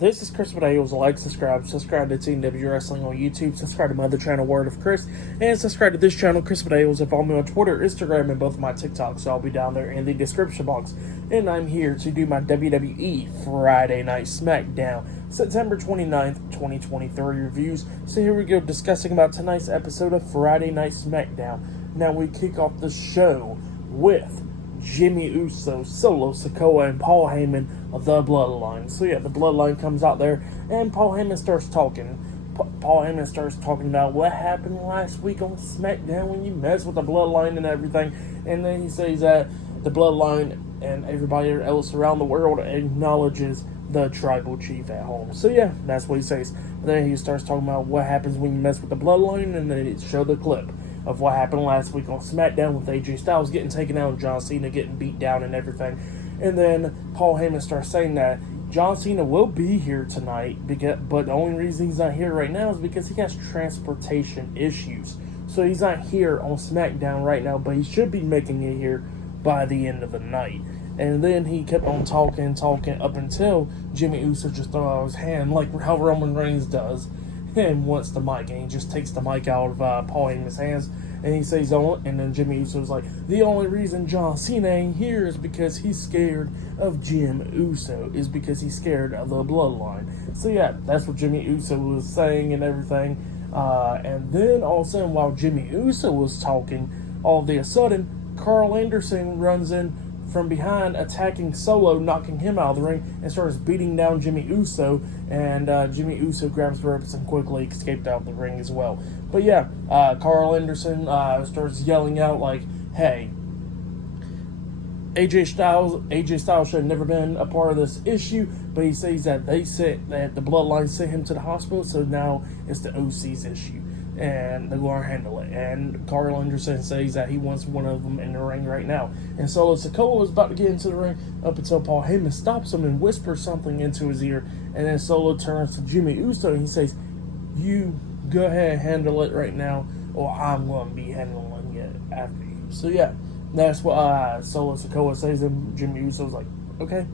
This is Chris Videos. Like, subscribe to TNW Wrestling on YouTube, subscribe to my other channel, Word of Chris, and subscribe to this channel, Chris Videos, and follow me on Twitter, Instagram, and both of my TikToks. So I'll be down there in the description box. And I'm here to do my WWE Friday Night SmackDown, September 29th, 2023 reviews. So here we go, discussing about tonight's episode of Friday Night SmackDown. Now we kick off the show with Jimmy Uso, Solo Sikoa, and Paul Heyman of the Bloodline. So yeah, the Bloodline comes out there, and Paul Heyman starts talking. Paul Heyman starts talking about what happened last week on SmackDown when you mess with the Bloodline and everything. And then he says that the Bloodline and everybody else around the world acknowledges the tribal chief at home. So yeah, that's what he says. But then he starts talking about what happens when you mess with the Bloodline, and then he showed the clip of what happened last week on SmackDown with AJ Styles getting taken out and John Cena getting beat down and everything. And then Paul Heyman starts saying that John Cena will be here tonight, but the only reason he's not here right now is because he has transportation issues. So he's not here on SmackDown right now, but he should be making it here by the end of the night. And then he kept on talking up until Jimmy Uso just threw out his hand like how Roman Reigns does and wants the mic, and he just takes the mic out of Paul Heyman's hands, and he says, and then Jimmy Uso's like, the only reason John Cena ain't here is because he's scared of Jim Uso, is because he's scared of the Bloodline. So yeah, that's what Jimmy Uso was saying and everything. And then all of a sudden, while Jimmy Uso was talking, all of a sudden, Carl Anderson runs in from behind, attacking Solo, knocking him out of the ring, and starts beating down Jimmy Uso, and Jimmy Uso grabs the ropes and quickly escaped out of the ring as well. But yeah, Carl Anderson starts yelling out like, hey, AJ Styles should have never been a part of this issue, but he says that that the Bloodline sent him to the hospital, so now it's the OC's issue, and they're going to handle it. And Carl Anderson says that he wants one of them in the ring right now. And Solo Sikoa was about to get into the ring up until Paul Heyman stops him and whispers something into his ear. And then Solo turns to Jimmy Uso and he says, you go ahead and handle it right now, or I'm going to be handling it after you. So yeah, that's what Solo Sikoa says, and Jimmy Uso's like, okay,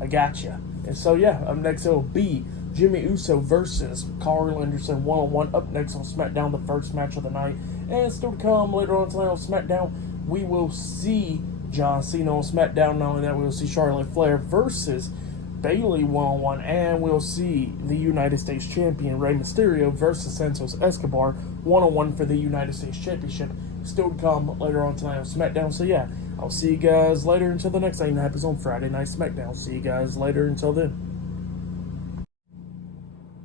I got you. And so yeah, up next it'll be Jimmy Uso versus Carl Anderson one-on-one up next on SmackDown, the first match of the night. And still to come later on tonight on SmackDown, we will see John Cena on SmackDown. Not only that, we will see Charlotte Flair versus Bayley one-on-one, and we'll see the United States Champion Rey Mysterio versus Santos Escobar one-on-one for the United States Championship. Still to come later on tonight on SmackDown. So yeah, I'll see you guys later until the next thing that happens on Friday Night SmackDown. See you guys later until then.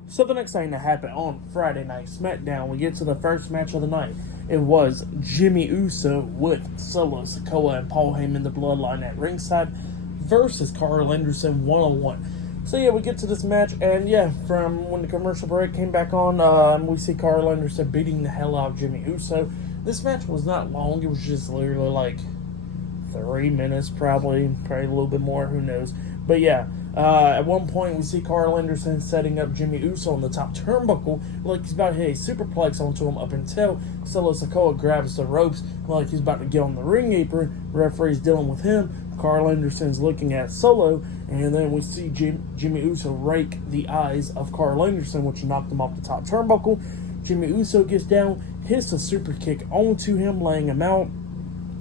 So the next thing that happened on Friday Night SmackDown, we get to the first match of the night. It was Jimmy Uso with Solo Sikoa and Paul Heyman, the Bloodline, at ringside versus Carl Anderson one-on-one. So yeah, we get to this match, and yeah, from when the commercial break came back on, we see Carl Anderson beating the hell out of Jimmy Uso. This match was not long. It was just literally like 3 minutes, probably a little bit more, who knows. But yeah, at one point we see Carl Anderson setting up Jimmy Uso on the top turnbuckle like he's about to hit a superplex onto him, up until Solo Sikoa grabs the ropes like he's about to get on the ring apron. Referee's dealing with him. Carl Anderson's looking at Solo, and then we see Jimmy Uso rake the eyes of Carl Anderson, which knocked him off the top turnbuckle. Jimmy Uso gets down, hits a super kick onto him, laying him out.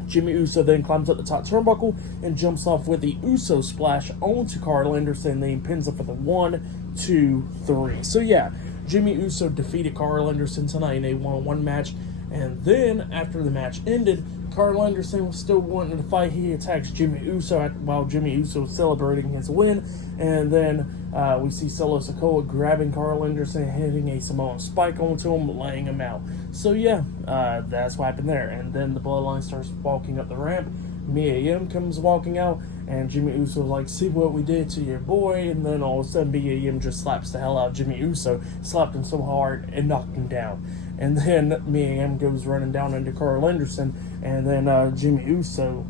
Jimmy Uso then climbs up the top turnbuckle and jumps off with the Uso splash onto Carl Anderson, then pins him for the 1, 2, 3. So yeah, Jimmy Uso defeated Carl Anderson tonight in a one-on-one match. And then after the match ended, Carl Anderson was still wanting to fight. He attacks Jimmy Uso while Jimmy Uso was celebrating his win. And then we see Solo Sikoa grabbing Carl Anderson, hitting a Samoan spike onto him, laying him out. So yeah, that's what happened there. And then the Bloodline starts walking up the ramp. Mia Yim comes walking out, and Jimmy Uso was like, see what we did to your boy. And then all of a sudden Mia Yim just slaps the hell out of Jimmy Uso, slapped him so hard and knocked him down. And then Mia Yim goes running down into Carl Anderson, and then Jimmy Uso,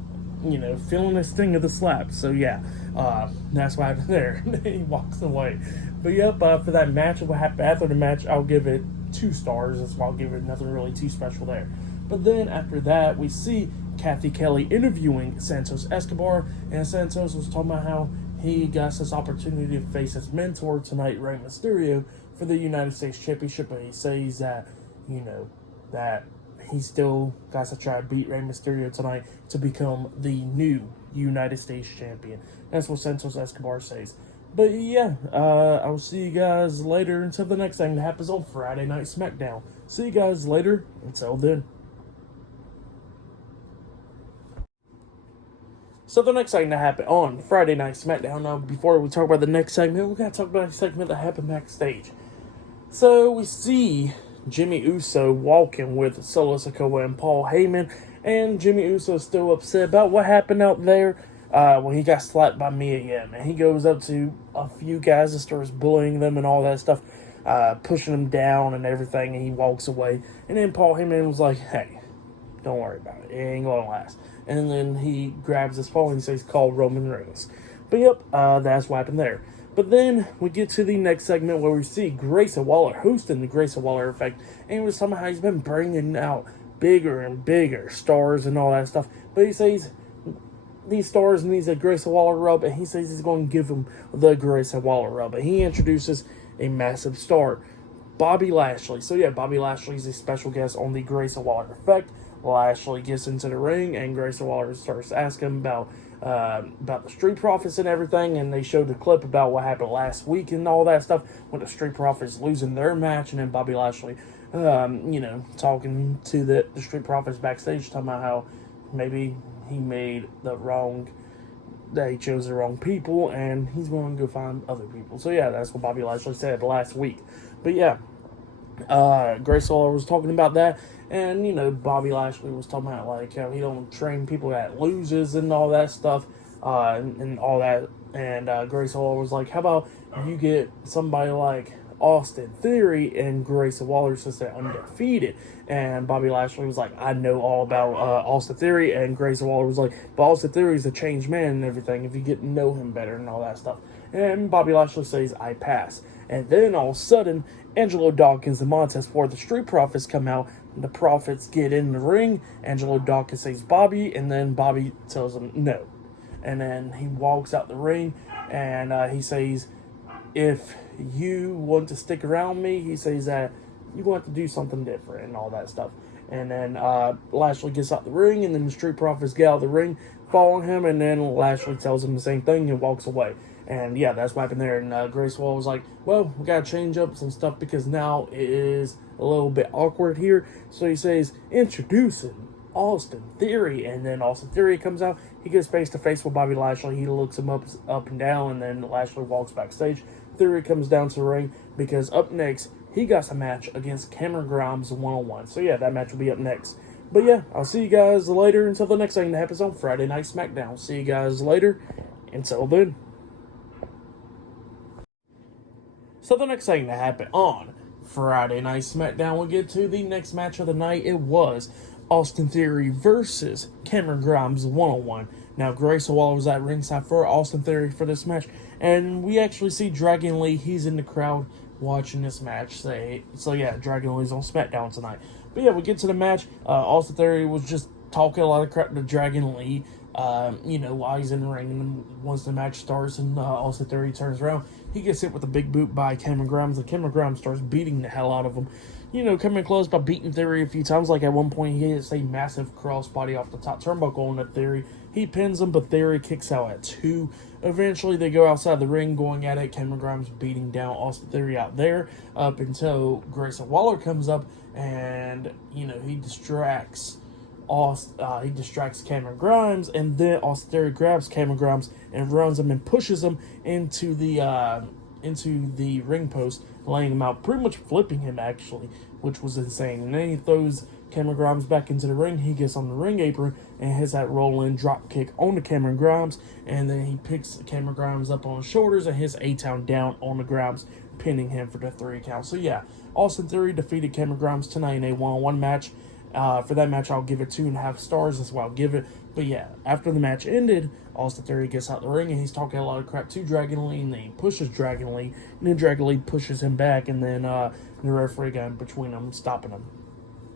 feeling the sting of the slap. So yeah, that's what happened there. He walks away. But yep, for that match, what happened after the match, I'll give it 2 stars. That's why I'll give it nothing really too special there. But then after that, we see Kathy Kelly interviewing Santos Escobar, and Santos was talking about how he got this opportunity to face his mentor tonight, Rey Mysterio, for the United States Championship, but he says that, that he still got to try to beat Rey Mysterio tonight to become the new United States Champion. That's what Santos Escobar says. But yeah, I will see you guys later until the next thing that happens on Friday Night SmackDown. See you guys later. Until then. So the next thing that happened on Friday Night SmackDown, now before we talk about the next segment, we got to talk about a segment that happened backstage. So we see Jimmy Uso walking with Solo Sikoa and Paul Heyman, and Jimmy Uso is still upset about what happened out there when he got slapped by Mia Yim. And he goes up to a few guys and starts bullying them and all that stuff, pushing them down and everything, and he walks away. And then Paul Heyman was like, hey, don't worry about it. It ain't going to last. And then he grabs his phone and he says, call Roman Reigns. But yep, that's what happened there. But then we get to the next segment where we see Grayson Waller hosting the Grayson Waller effect. And he was talking about how he's been bringing out bigger and bigger stars and all that stuff. But he says these stars needs a Grayson Waller rub. And he says he's going to give them the Grayson Waller rub. And he introduces a massive star, Bobby Lashley. So yeah, Bobby Lashley is a special guest on the Grayson Waller effect. Lashley gets into the ring, and Grayson Waller starts asking him about the Street Profits and everything, and they showed the clip about what happened last week and all that stuff, with the Street Profits losing their match, and then Bobby Lashley, talking to the Street Profits backstage, talking about how maybe he made that he chose the wrong people, and he's going to go find other people. So yeah, that's what Bobby Lashley said last week. But yeah, Grayson Waller was talking about that. And, Bobby Lashley was talking about, like, how he don't train people that loses and all that stuff, and all that. And Grayson Waller was like, how about you get somebody like Austin Theory and Grayson Waller since they're undefeated? And Bobby Lashley was like, I know all about Austin Theory. And Grayson Waller was like, but Austin Theory is a changed man and everything if you get to know him better and all that stuff. And Bobby Lashley says, I pass. And then all of a sudden, Angelo Dawkins and Montez Ford, the Street Profits, come out. The Profits get in the ring. Angelo Dawkins says Bobby, and then Bobby tells him no. And then he walks out the ring, and he says, if you want to stick around me, he says that you're going to have to do something different and all that stuff. And then Lashley gets out the ring, and then the Street Profits get out of the ring, following him, and then Lashley tells him the same thing and walks away. And yeah, that's what happened there. And Grayson Waller was like, well, we got to change up some stuff because now it is a little bit awkward here. So he says, introducing Austin Theory. And then Austin Theory comes out. He gets face to face with Bobby Lashley. He looks him up and down, and then Lashley walks backstage. Theory comes down to the ring because up next, he got a match against Cameron Grimes 1-on-1. So yeah, that match will be up next. But yeah, I'll see you guys later until the next thing that happens on Friday Night SmackDown. See you guys later. Until then. So the next thing that happened on Friday Night SmackDown, we'll get to the next match of the night. It was Austin Theory versus Cameron Grimes 1-on-1. Now, Grayson Waller was at ringside for Austin Theory for this match, and we actually see Dragon Lee. He's in the crowd watching this match. So yeah, Dragon Lee's on SmackDown tonight. But yeah, we get to the match. Austin Theory was just talking a lot of crap to Dragon Lee, while he's in the ring. And once the match starts and Austin Theory turns around, he gets hit with a big boot by Cameron Grimes, and Cameron Grimes starts beating the hell out of him. Coming close by beating Theory a few times. Like at one point, he hits a massive crossbody off the top turnbuckle on the Theory. He pins him, but Theory kicks out at 2. Eventually, they go outside the ring going at it. Cameron Grimes beating down Austin Theory out there up until Grayson Waller comes up and, he distracts Cameron Grimes, and then Austin Theory grabs Cameron Grimes and runs him and pushes him into the ring post, laying him out, pretty much flipping him actually, which was insane. And then he throws Cameron Grimes back into the ring. He gets on the ring apron and hits that roll-in drop kick on the Cameron Grimes, and then he picks Cameron Grimes up on his shoulders and hits A-Town down on the Grimes, pinning him for the 3 count. So yeah, Austin Theory defeated Cameron Grimes tonight in a 1-on-1 match. For that match, I'll give it 2.5 stars. That's what I'll give it. But yeah, after the match ended, Austin Theory gets out the ring and he's talking a lot of crap to Dragon Lee, and then he pushes Dragon Lee, and then Dragon Lee pushes him back, and then the referee got in between them, stopping him.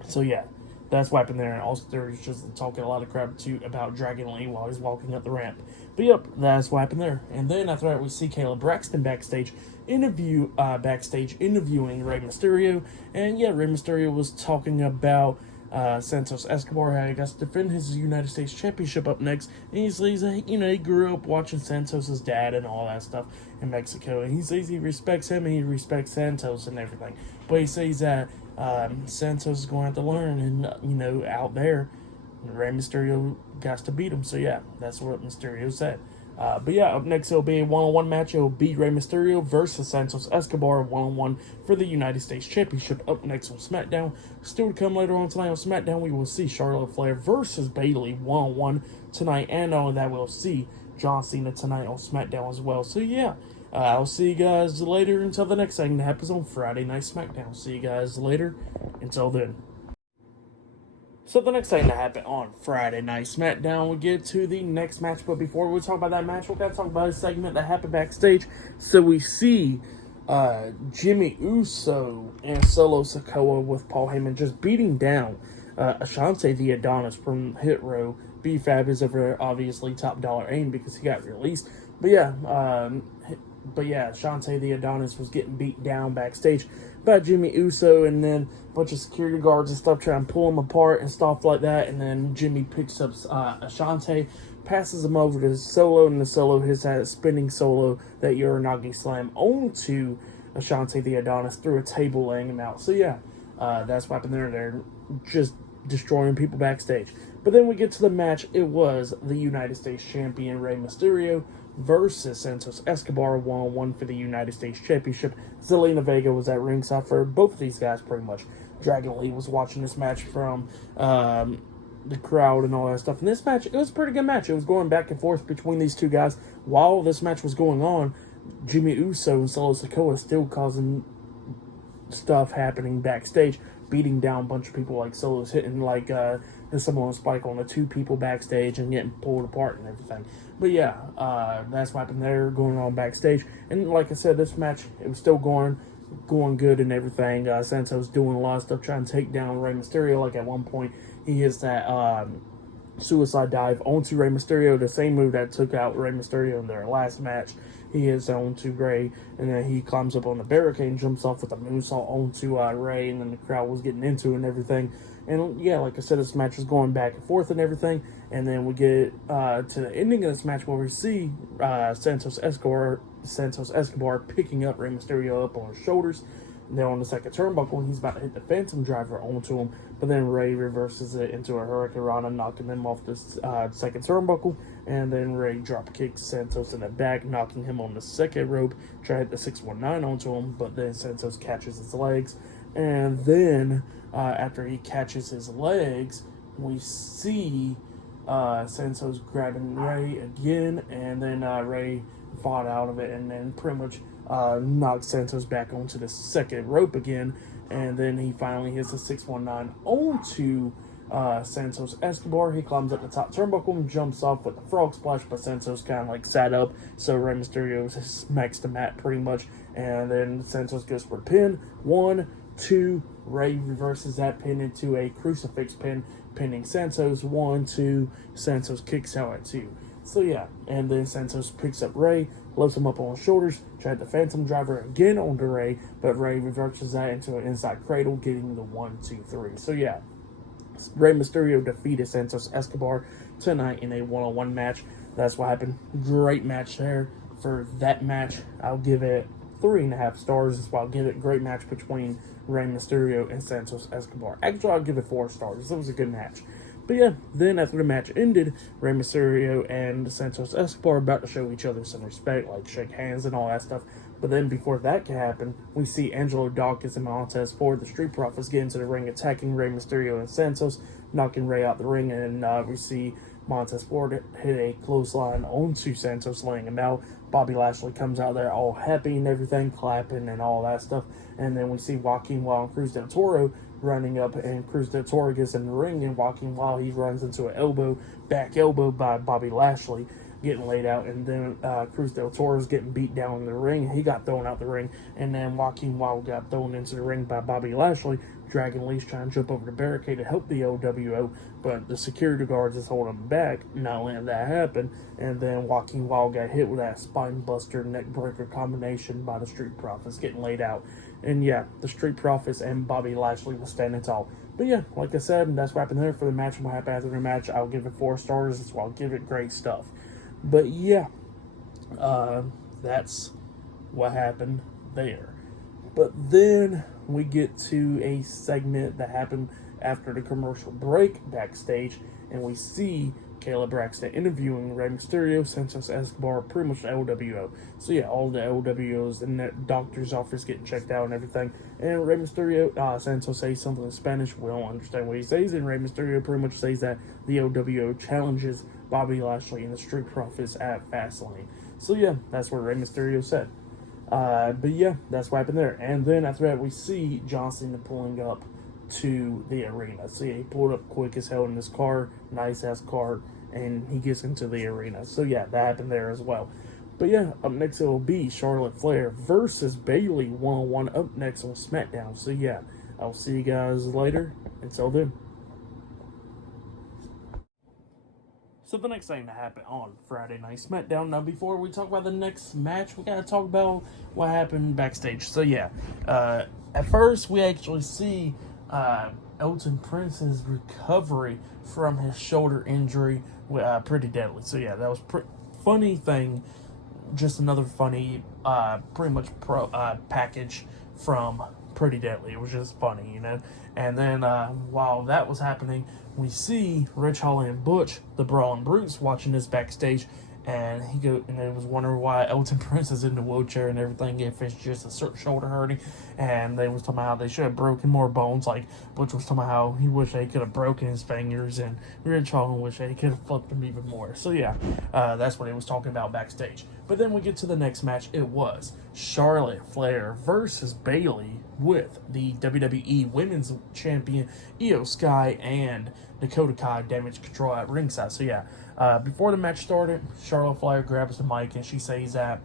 So yeah, that's what happened there. And Austin Theory's just talking a lot of crap about Dragon Lee while he's walking up the ramp. But yep, that's what happened there. And then after that, we see Caleb Braxton backstage interviewing Rey Mysterio. And yeah, Rey Mysterio was talking about Santos Escobar had got to defend his United States Championship up next, and he says he grew up watching Santos's dad and all that stuff in Mexico, and he says he respects him and he respects Santos and everything, but he says that Santos is going to have to learn, and out there, Rey Mysterio got to beat him. So yeah, that's what Mysterio said. But yeah, up next it'll be a one-on-one match. It'll be Rey Mysterio versus Santos Escobar one-on-one for the United States Championship. Up next on SmackDown. Still to come later on tonight on SmackDown, we will see Charlotte Flair versus Bayley one-on-one tonight. And on that, we'll see John Cena tonight on SmackDown as well. So yeah, I'll see you guys later until the next thing that happens on Friday Night SmackDown. See you guys later. Until then. So the next thing that happened on Friday Night SmackDown, we get to the next match. But before we talk about that match, we got to talk about a segment that happened backstage. So we see Jimmy Uso and Solo Sikoa with Paul Heyman just beating down Ashante the Adonis from Hit Row. B-Fab is over obviously top dollar aim because he got released. But yeah, Ashante the Adonis was getting beat down backstage by Jimmy Uso, and then a bunch of security guards and stuff trying to pull him apart and stuff like that. And then Jimmy picks up Ashante, passes him over to Solo, and the Solo hits that spinning Solo, that Uranagi slam onto Ashante the Adonis through a table, laying him out. So yeah, that's what happened there. They're just destroying people backstage. But then we get to the match. It was the United States Champion Rey Mysterio versus Santos Escobar one-on-one for the United States Championship. Zelina Vega was at ringside for both of these guys pretty much. Dragon Lee was watching this match from the crowd and all that stuff. And this match, it was a pretty good match. It was going back and forth between these two guys. While this match was going on, Jimmy Uso and Solo Sikoa still causing stuff happening backstage, beating down a bunch of people. Like Solo's hitting someone spike on the two people backstage and getting pulled apart and everything. But yeah, that's what happened there, going on backstage. And like I said, this match, it was still going good and everything. Santos doing a lot of stuff, trying to take down Rey Mysterio. Like at one point, he hits that suicide dive onto Rey Mysterio, the same move that took out Rey Mysterio in their last match. He hits onto Rey, and then he climbs up on the barricade and jumps off with a moonsault onto Rey, and then the crowd was getting into it and everything. And yeah, like I said, this match was going back and forth and everything. And then we get to the ending of this match where we see Santos Escobar picking up Rey Mysterio up on his shoulders. And then on the second turnbuckle, he's about to hit the Phantom Driver onto him. But then Rey reverses it into a Hurricane Rana, knocking them off the second turnbuckle. And then Rey drop kicks Santos in the back, knocking him on the second rope. Try to hit the 619 onto him, but then Santos catches his legs. And then after he catches his legs, we see Santos grabbing Rey again, and then Rey fought out of it, and then pretty much knocked Santos back onto the second rope again, and then he finally hits the 619 onto Santos Escobar. He climbs up the top turnbuckle and jumps off with the frog splash, but Santos kind of sat up, so Rey Mysterio smacks the mat pretty much, and then Santos goes for a pin. 1, 2, Rey reverses that pin into a crucifix pin, pinning Santos. 1, 2, Santos kicks out at 2. So yeah, and then Santos picks up Rey, lifts him up on his shoulders, tried the Phantom Driver again onto Rey, but Rey reverses that into an inside cradle, getting the 1, 2, 3. So yeah, Rey Mysterio defeated Santos Escobar tonight in a one-on-one match. That's what happened. Great match there. For that match, I'll give it 3.5 stars. That's why I'll give it a great match between Rey Mysterio and Santos Escobar. Actually, I'll give it 4 stars. It was a good match. But yeah, then after the match ended, Rey Mysterio and Santos Escobar are about to show each other some respect, like shake hands and all that stuff. But then before that can happen, we see Angelo Dawkins and Montez Ford, the Street Profits, get into the ring, attacking Rey Mysterio and Santos, knocking Rey out the ring, and we see Montez Ford hit a clothesline onto Santos, laying him out. Bobby Lashley comes out there all happy and everything, clapping and all that stuff. And then we see Joaquin Wild and Cruz del Toro running up, and Cruz del Toro gets in the ring, and Joaquin Wild, he runs into an back elbow by Bobby Lashley. getting laid out, and then Cruz del Toro's getting beat down in the ring. He got thrown out the ring, and then Joaquin Wilde got thrown into the ring by Bobby Lashley. Dragon Lee's trying to jump over the barricade to help the OWO, but the security guards is holding him back, not letting that happen. And then Joaquin Wilde got hit with that spine buster, neck breaker combination by the Street Profits, getting laid out. And yeah, the Street Profits and Bobby Lashley was standing tall. But yeah, like I said, that's what happened there for the match. And what happened after the match, I'll give it 4 stars, so I'll give it great stuff. But yeah, that's what happened there. But then we get to a segment that happened after the commercial break backstage, and we see Kayla Braxton interviewing Rey Mysterio, Santos Escobar, pretty much the LWO. So yeah, all the LWOs in the doctor's office getting checked out and everything. And Rey Mysterio, Santos says something in Spanish. We don't understand what he says, and Rey Mysterio pretty much says that the LWO challenges Bobby Lashley and the Street Profits at Fastlane. So yeah, that's what Rey Mysterio said. But yeah, that's what happened there. And then after that, we see John Cena pulling up to the arena. So yeah, he pulled up quick as hell in his car, nice ass car, and he gets into the arena. So yeah, that happened there as well. But yeah, up next it will be Charlotte Flair versus Bayley 1-on-1 up next on SmackDown. So yeah, I'll see you guys later. Until then. So the next thing that happened on Friday Night SmackDown. Now, before we talk about the next match, we gotta talk about what happened backstage. So yeah, at first we actually see Elton Prince's recovery from his shoulder injury, pretty deadly. So yeah, that was funny thing. Just another funny, pretty much package from Pretty Deadly. It was just funny, you know. And then while that was happening, we see Rich Holland and Butch, the Brawling Brutes, watching this backstage, and they was wondering why Elton Prince is in the wheelchair and everything, if it's just a shoulder hurting. And they was talking about how they should have broken more bones. Like Butch was talking about how he wished they could have broken his fingers, and Rich Holland wished they could have fucked him even more. So yeah, that's what he was talking about backstage. But then we get to the next match. It was Charlotte Flair versus Bayley with the WWE Women's Champion Io Sky and Dakota Kai Damage Control at ringside. So yeah, before the match started, Charlotte Flair grabs the mic and she says that,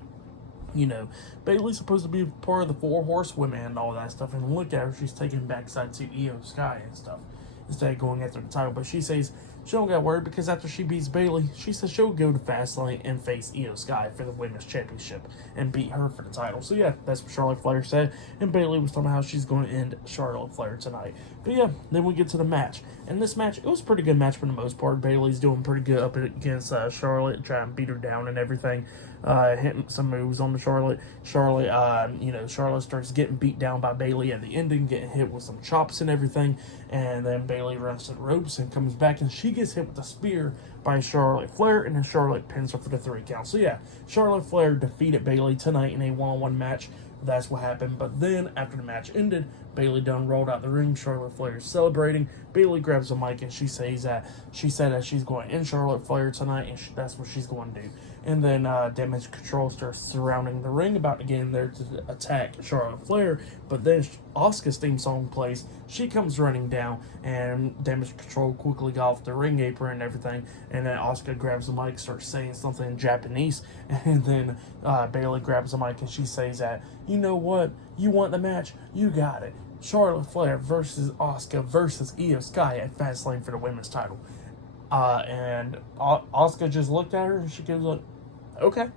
you know, Bayley's supposed to be part of the 4 Horsewomen and all that stuff. And look at her, she's taking backside to Io Sky and stuff instead of going after the title. But she says she don't got worried because after she beats Bayley, she says she'll go to Fastlane and face Io Sky for the Women's Championship and beat her for the title. So yeah, that's what Charlotte Flair said. And Bayley was talking about how she's going to end Charlotte Flair tonight. But yeah, then we get to the match. And this match, it was a pretty good match for the most part. Bayley's doing pretty good up against Charlotte, trying to beat her down and everything. Hitting some moves on the Charlotte. Charlotte starts getting beat down by Bayley at the ending, getting hit with some chops and everything. And then Bayley runs to the ropes and comes back, and she gets hit with a spear by Charlotte Flair, and then Charlotte pins her for the 3 count. So yeah, Charlotte Flair defeated Bayley tonight in a 1-on-1 match. That's what happened. But then, after the match ended, Bayley done rolled out the ring. Charlotte Flair is celebrating. Bayley grabs the mic and she said that she's going to end Charlotte Flair tonight, and that's what she's going to do. And then Damage Control starts surrounding the ring, about to get in there to attack Charlotte Flair. But then Asuka's theme song plays. She comes running down, and Damage Control quickly got off the ring apron and everything. And then Asuka grabs the mic, starts saying something in Japanese. And then Bayley grabs the mic and she says that, you know what? You want the match? You got it. Charlotte Flair versus Asuka versus Io Sky at Fastlane for the women's title. And Asuka just looked at her and she goes like, okay.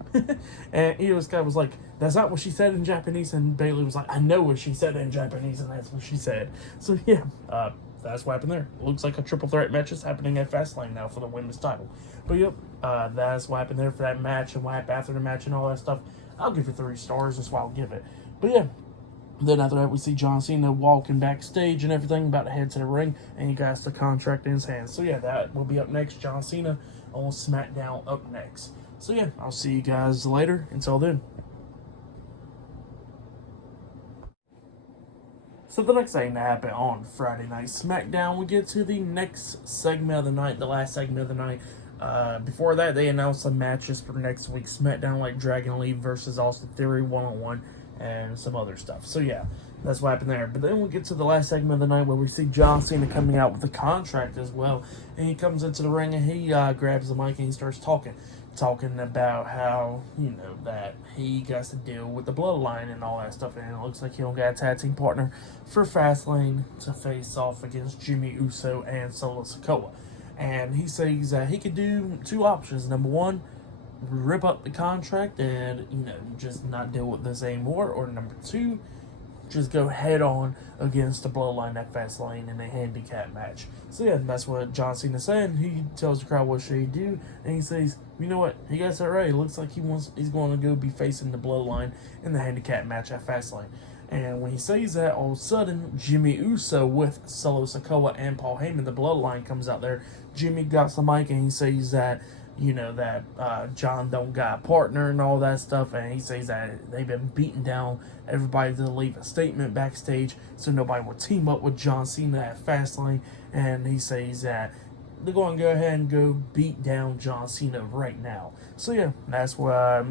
And Io Sky was like, that's not what she said in Japanese. And Bayley was like, I know what she said in Japanese, and that's what she said. So yeah, that's what happened there. Looks like a triple threat match is happening at Fastlane now for the women's title. But yep, that's what happened there for that match, and what happened after the match and all that stuff. I'll give it 3 stars. That's why I'll give it. But yeah, then after that, we see John Cena walking backstage and everything, about to head to the ring, and he got the contract in his hands. So yeah, that will be up next. John Cena on SmackDown up next. So yeah, I'll see you guys later. Until then. So the next thing that happened on Friday Night SmackDown, we get to the next segment of the night, the last segment of the night. Before that, they announced some matches for next week's SmackDown, like Dragon Lee versus Austin Theory 1-on-1 and some other stuff. So yeah, that's what happened there. But then we get to the last segment of the night where we see John Cena coming out with a contract as well. And he comes into the ring and he grabs the mic and he starts talking. talking about how, that he got to deal with the Bloodline and all that stuff, and it looks like he don't got a tag team partner for Fastlane to face off against Jimmy Uso and Solo Sikoa. And he says that he could do two options. Number one, rip up the contract and, just not deal with this anymore. Or number two, just go head on against the Bloodline at Fastlane in a handicap match. So yeah, that's what John Cena said. He tells the crowd what should he do, and he says, you know what, he got that right. It looks like he's going to go be facing the Bloodline in the handicap match at Fastlane. And when he says that, all of a sudden, Jimmy Uso with Solo Sikoa and Paul Heyman, the Bloodline, comes out there. Jimmy got the mic and he says that, John don't got a partner and all that stuff. And he says that they've been beating down everybody to leave a statement backstage so nobody will team up with John Cena at Fastlane. And he says that they're going to go ahead and go beat down John Cena right now. So yeah, that's what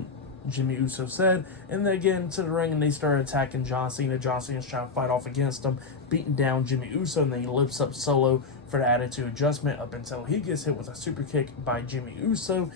Jimmy Uso said. And they get into the ring and they start attacking John Cena. John Cena's trying to fight off against them, beating down Jimmy Uso, and then he lifts up Solo for the attitude adjustment up until he gets hit with a super kick by Jimmy Uso.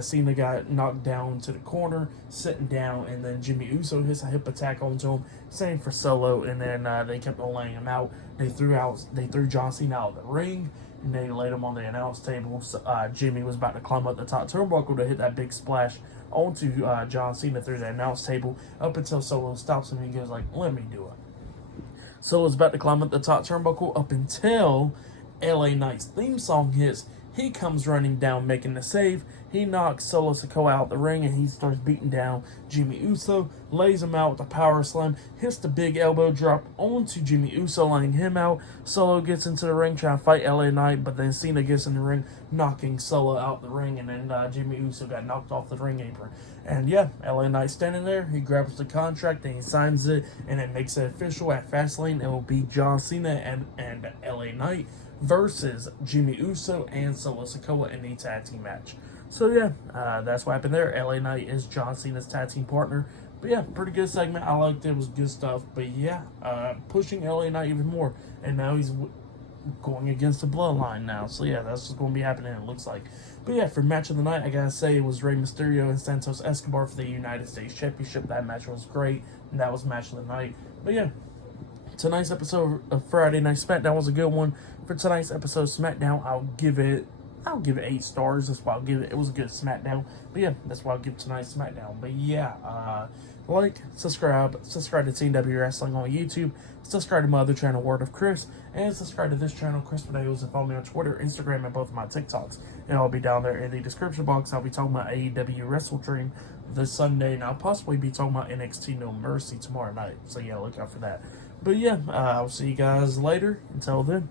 Cena got knocked down to the corner, sitting down, and then Jimmy Uso hits a hip attack onto him. Same for Solo, and then they kept on laying him out. They threw John Cena out of the ring, and they laid him on the announce table. So, Jimmy was about to climb up the top turnbuckle to hit that big splash onto John Cena through the announce table, up until Solo stops him and he goes like, let me do it. Solo's about to climb up the top turnbuckle up until LA Knight's theme song hits. He comes running down, making the save. He knocks Solo Sikoa out the ring, and he starts beating down Jimmy Uso, lays him out with a power slam, hits the big elbow drop onto Jimmy Uso, laying him out. Solo gets into the ring trying to fight LA Knight, but then Cena gets in the ring, knocking Solo out the ring, and then Jimmy Uso got knocked off the ring apron. And yeah, LA Knight standing there, he grabs the contract and he signs it, and it makes it official at Fastlane. It will be John Cena and LA Knight versus Jimmy Uso and Solo Sikoa in a tag team match. So yeah, that's what happened there. LA Knight is John Cena's tag team partner. But yeah, pretty good segment. I liked it. It was good stuff. But yeah, pushing LA Knight even more. And now he's going against the Bloodline now. So yeah, that's what's going to be happening, it looks like. But yeah, for match of the night, I gotta say it was Rey Mysterio and Santos Escobar for the United States Championship. That match was great. And that was match of the night. But yeah, tonight's episode of Friday Night SmackDown was a good one. For tonight's episode of SmackDown, I'll give it 8 stars. That's why I'll give it. It was a good SmackDown. But yeah, that's why I'll give tonight's SmackDown. But yeah, subscribe to TW Wrestling on YouTube. Subscribe to my other channel, Word of Chris, and subscribe to this channel, Chris Videos, and follow me on Twitter, Instagram, and both of my TikToks. And I'll be down there in the description box. I'll be talking about AEW Wrestle Dream this Sunday, and I'll possibly be talking about NXT No Mercy tomorrow night. So yeah, look out for that. But yeah, I'll see you guys later. Until then.